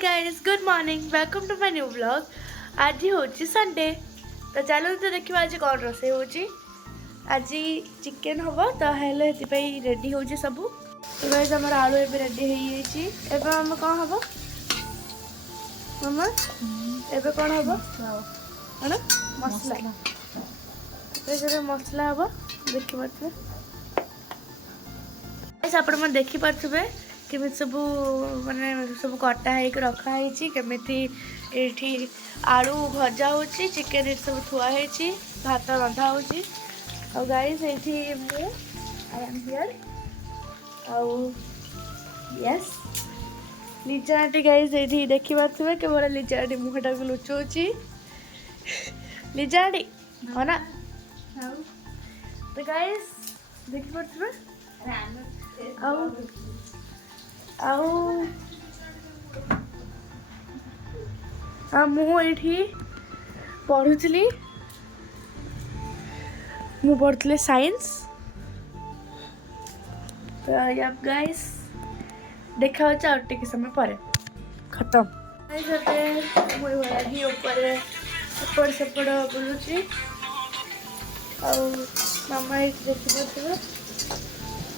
guys, good morning. Welcome to my new vlog. आज होची Sunday तो चलो तो देखिबा आज कौन रोसे होची आज चिकन हबो तो हेले हेति पई रेडी होची सब तो गाइस हमर आलू एबे रेडी हेई छी एबे हम कोन हबो मम्मा एबे कोन हबो है मसला तो जे मसला हबो देखि परथबे गाइस आपण मन देखि परथबे केमी सब माने सब कटा है रखा है केमी आलू भजा हो चिकेन सब थुआ है भात रंधा हो गाइस ये आई एम हियर आउ यस लिजा आंटी गाइस ये देखि पारे केवल लिजा आंटी मुहटा को लुचौची लिजा आंटी हो ना तो गाइस देखि पारे मुझे पढ़ुली पढ़ुली साइंस तो अब गाइस देखा और टिके समय पर खत्म मुझे ऊपर एपट सेपट बुलूची मामा देखिए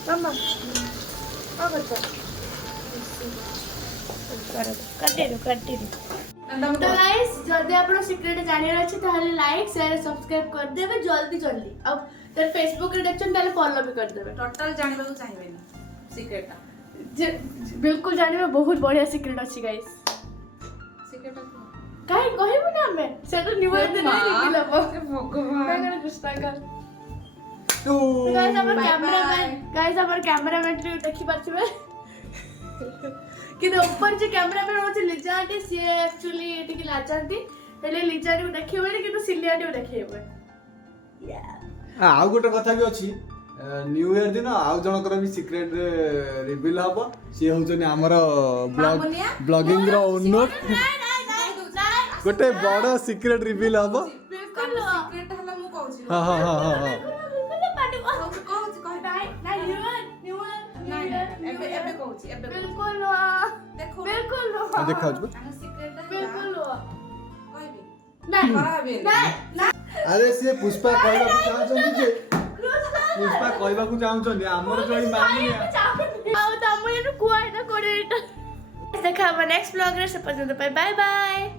मामा तो गाइस जल्दी आप सीक्रेट जानियर अच्छे ताहले लाइक शेयर सब्सक्राइब कर देबे जल्दी जल्दी अब तर फेसबुक रे देखछन ताले फॉलो भी कर देबे टोटल जानबा को चाहिबेनी सीक्रेट बिल्कुल जानिबे बहुत बढ़िया सीक्रेट अछि गाइस सीक्रेट काहे कहबो ना हमें से तो न्यू ईयर दिन निकल अब भगवान मैं कृष्णा का गाइस हमर कैमरामैन रे देखि पाछबे कि ऊपर जे कैमरामैन होचे लिजा आंटी सी एक्चुअली एटी कि लाचांती हेले लिजा रे देखिबे कि तो सिलिया रे देखिबे या आउ गोटे कथा भी अछि न्यू ईयर दिन आउ जनकर भी सीक्रेट रिवील हबो सी होचनी हमर ब्लॉगिंग रो ओनर गोटे बड़ सीक्रेट रिवील हबो बिल्कुल सीक्रेट हला मु कहू छी हां हां हां हां अरे सी पुष्पा कहबा को चाहछन जे पुष्पा कहबा को चाहछन हमर जोई मानी आ त हम एनु कुआ ना कोडे देखा नेक्स्ट ब्लॉग रे से पसंद बाय बाय